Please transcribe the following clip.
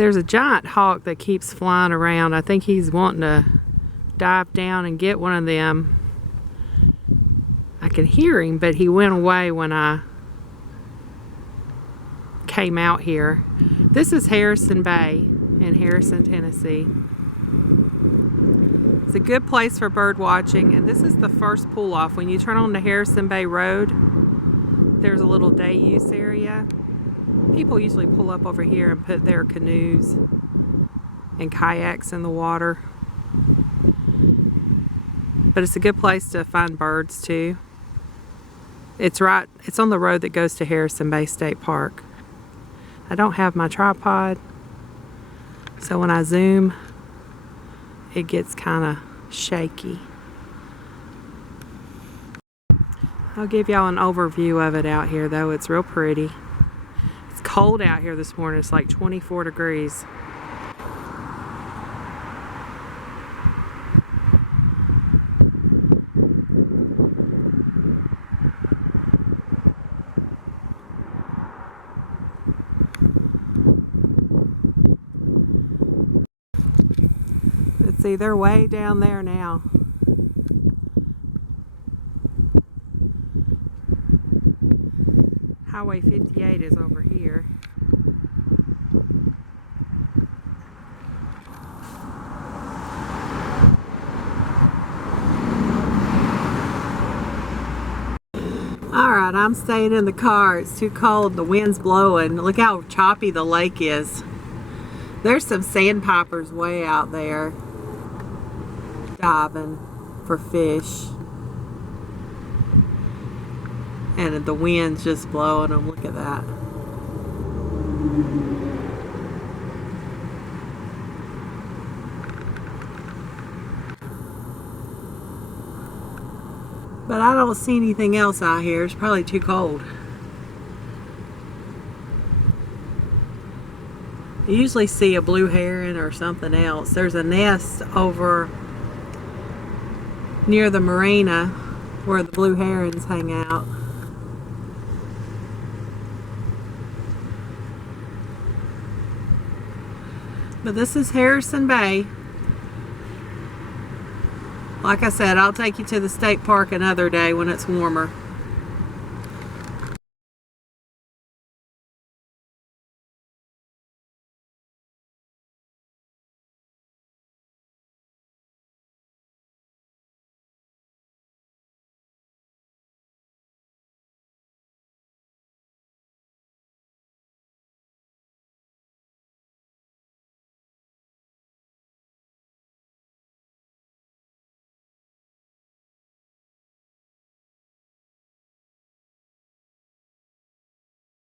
There's a giant hawk that keeps flying around. I think he's wanting to dive down and get one of them. I could hear him, but he went away when I came out here. This is Harrison Bay in Harrison, Tennessee. It's a good place for bird watching, and this is the first pull off. When you turn on the Harrison Bay Road, there's a little day use area. People usually pull up over here and put their canoes and kayaks in the water. But it's a good place to find birds too. It's on the road that goes to Harrison Bay State Park. I don't have my tripod, so when I zoom, it gets kind of shaky. I'll give y'all an overview of it out here though. It's real pretty. It's cold out here this morning. It's like 24 degrees. Let's see, they're way down there now. Highway 58 is over here. Alright, I'm staying in the car. It's too cold. The wind's blowing. Look how choppy the lake is. There's some sandpipers way out there diving for fish. And the wind's just blowing them. Look at that. But I don't see anything else out here. It's probably too cold. You usually see a blue heron or something else. There's a nest over near the marina where the blue herons hang out. But this is Harrison Bay. Like I said, I'll take you to the state park another day when it's warmer.